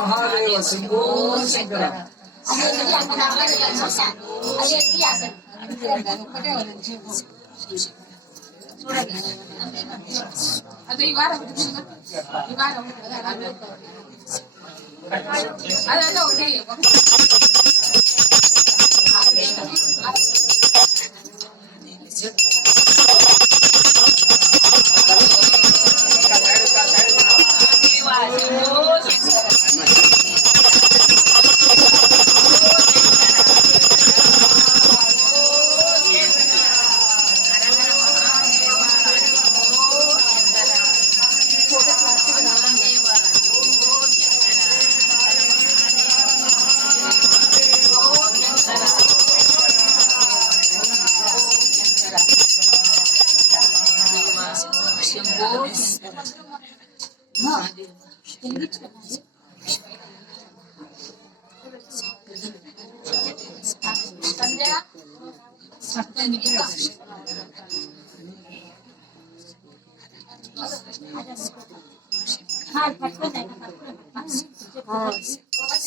మహాదేవ శంభో చూడండి అదే ఈ వారం అదే ఒకటి. Ha. Ha.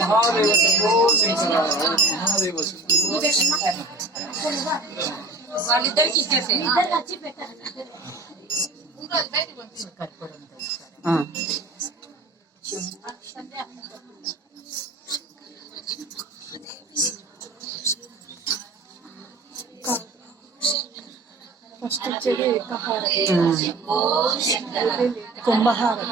మహాదేవ శంభో శంకర హర మహాదేవ వాళ్ళిద్దరికి ఇచ్చేసి ఫస్ట్ వచ్చేది కుంభహారం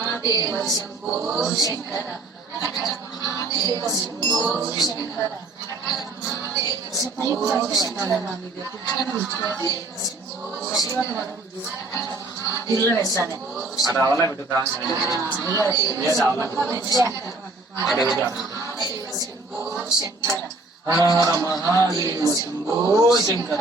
ఇల్లు వేస్తాను హర మహాదేవ శంభో శంకర